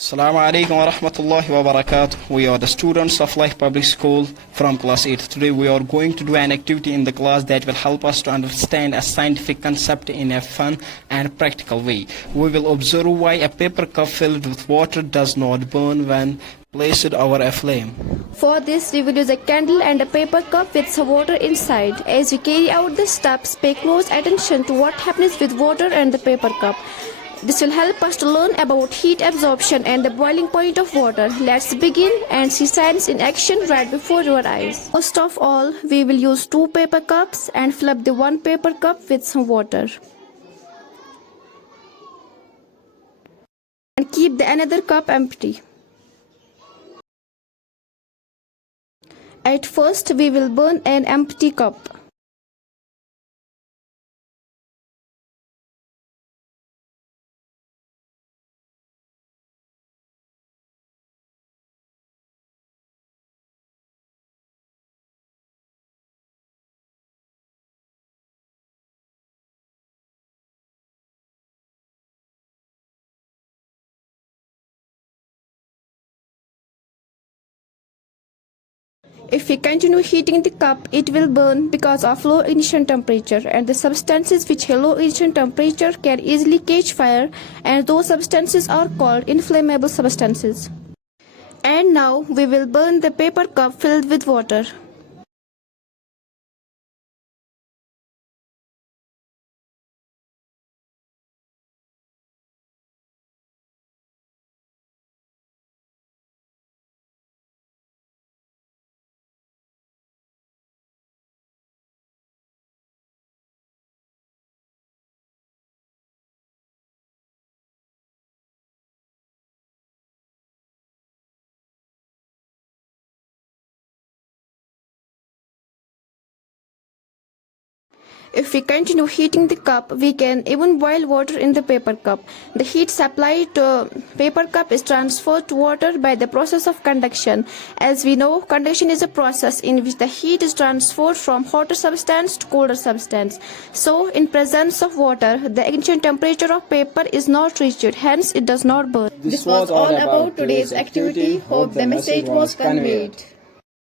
Assalamu alaikum wa rahmatullahi wa barakatuh. We are the students of Life Public School from class 8. Today we are going to do an activity in the class that will help us to understand a scientific concept in a fun and practical way. We will observe why a paper cup filled with water does not burn when placed over a flame. For this, we will use a candle and a paper cup with some water inside. As we carry out the steps, pay close attention to what happens with water and the paper cup. This will help us to learn about heat absorption and the boiling point of water. Let's begin and see science in action right before your eyes. First of all, we will use 2 paper cups and fill up the 1 paper cup with some water. And keep the another cup empty. At first, we will burn an empty cup. If we continue heating the cup, it will burn because of low ignition temperature, and the substances which have low ignition temperature can easily catch fire, and those substances are called inflammable substances. And now we will burn the paper cup filled with water. If we continue heating the cup, we can even boil water in the paper cup. The heat supplied to paper cup is transferred to water by the process of conduction. As we know, conduction is a process in which the heat is transferred from hotter substance to colder substance. So, in presence of water, the ignition temperature of paper is not reached, hence it does not burn. This was all about today's activity. Hope the message was conveyed.